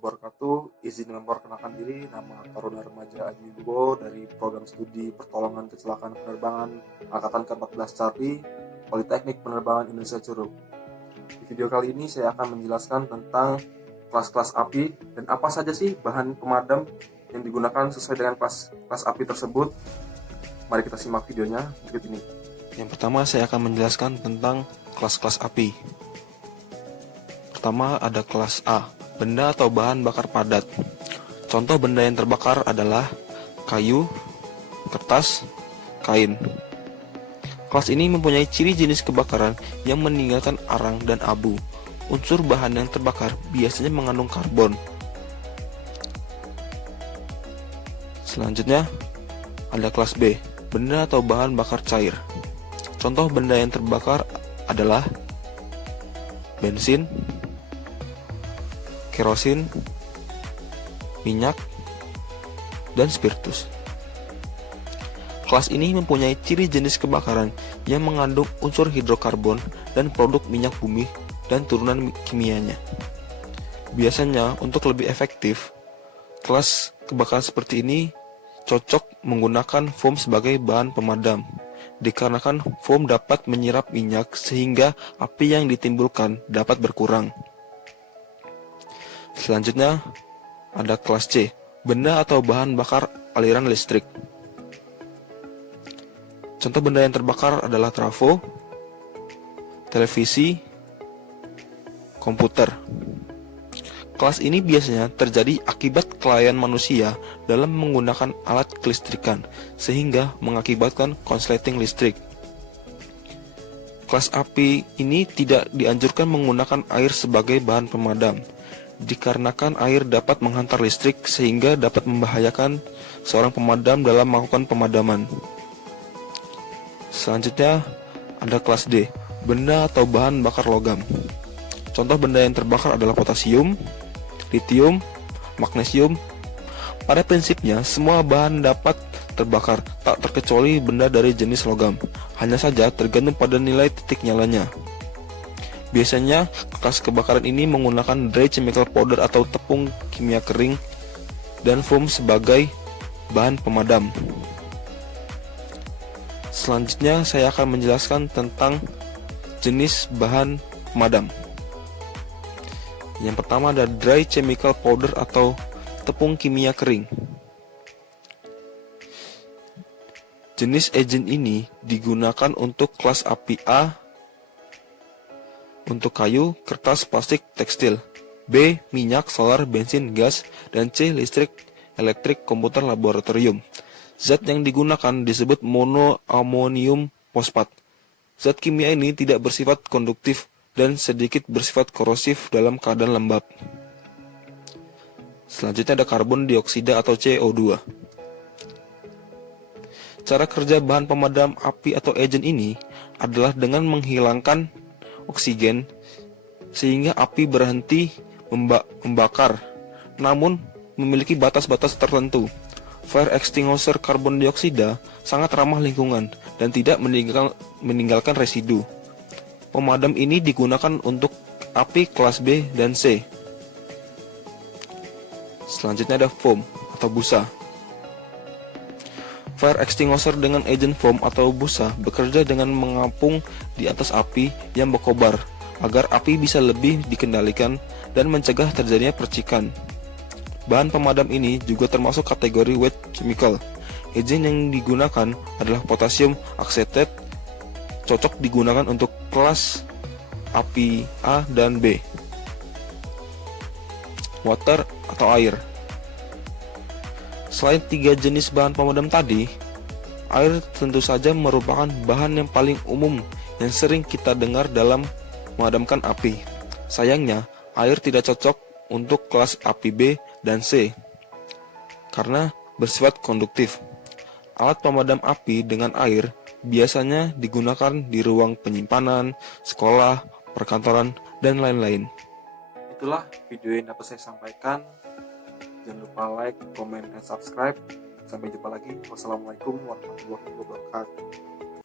wabarakatuh. Izin memperkenalkan diri, nama Taruna Remaja Aji Wibowo dari Program Studi Pertolongan Kecelakaan Penerbangan Angkatan ke-14 Charlie, Politeknik Penerbangan Indonesia Curug. Di video kali ini saya akan menjelaskan tentang kelas-kelas api dan apa saja sih bahan pemadam yang digunakan sesuai dengan kelas api tersebut. Mari kita simak videonya berikut ini. Yang pertama saya akan menjelaskan tentang kelas-kelas api. Pertama ada kelas A, benda atau bahan bakar padat. Contoh benda yang terbakar adalah kayu, kertas, kain. Kelas ini mempunyai ciri jenis kebakaran yang meninggalkan arang dan abu. Unsur bahan yang terbakar biasanya mengandung karbon. Selanjutnya ada kelas B, benda atau bahan bakar cair. Contoh benda yang terbakar adalah bensin, kerosin, minyak, dan spiritus. Kelas ini mempunyai ciri jenis kebakaran yang mengandung unsur hidrokarbon dan produk minyak bumi dan turunan kimianya. Biasanya untuk lebih efektif, kelas kebakaran seperti ini cocok menggunakan foam sebagai bahan pemadam, dikarenakan foam dapat menyerap minyak sehingga api yang ditimbulkan dapat berkurang. Selanjutnya ada kelas C, benda atau bahan bakar aliran listrik. Contoh benda yang terbakar adalah trafo, televisi, komputer. Kelas ini biasanya terjadi akibat kelalaian manusia dalam menggunakan alat kelistrikan sehingga mengakibatkan konsleting listrik. Kelas api ini tidak dianjurkan menggunakan air sebagai bahan pemadam, dikarenakan air dapat menghantar listrik sehingga dapat membahayakan seorang pemadam dalam melakukan pemadaman. Selanjutnya ada kelas D, benda atau bahan bakar logam. Contoh benda yang terbakar adalah potasium, litium, magnesium. Pada prinsipnya semua bahan dapat terbakar, tak terkecuali benda dari jenis logam. Hanya saja tergantung pada nilai titik nyalanya. Biasanya kelas kebakaran ini menggunakan dry chemical powder atau tepung kimia kering dan foam sebagai bahan pemadam. Selanjutnya saya akan menjelaskan tentang jenis bahan pemadam. Yang pertama ada dry chemical powder atau tepung kimia kering. Jenis agent ini digunakan untuk kelas api A untuk kayu, kertas, plastik, tekstil. B. Minyak, solar, bensin, gas. Dan C. Listrik, elektrik, komputer, laboratorium. Zat yang digunakan disebut monoamonium fosfat. Zat kimia ini tidak bersifat konduktif dan sedikit bersifat korosif dalam keadaan lembab. Selanjutnya ada karbon dioksida atau CO2. Cara kerja bahan pemadam api atau agent ini adalah dengan menghilangkan oksigen sehingga api berhenti membakar, namun memiliki batas-batas tertentu. Fire extinguisher karbon dioksida sangat ramah lingkungan dan tidak meninggalkan residu. Pemadam ini digunakan untuk api kelas B dan C. Selanjutnya ada foam atau busa. Fire extinguisher dengan agent foam atau busa bekerja dengan mengapung di atas api yang berkobar agar api bisa lebih dikendalikan dan mencegah terjadinya percikan. Bahan pemadam ini juga termasuk kategori wet chemical. Agent yang digunakan adalah potassium acetate, cocok digunakan untuk kelas api A dan B. Water atau air. Selain 3 jenis bahan pemadam tadi, air tentu saja merupakan bahan yang paling umum yang sering kita dengar dalam memadamkan api. Sayangnya, air tidak cocok untuk kelas api B dan C karena bersifat konduktif. Alat pemadam api dengan air biasanya digunakan di ruang penyimpanan, sekolah, perkantoran, dan lain-lain. Itulah video yang dapat saya sampaikan. Jangan lupa like, comment, dan subscribe. Sampai jumpa lagi. Wassalamualaikum warahmatullahi wabarakatuh.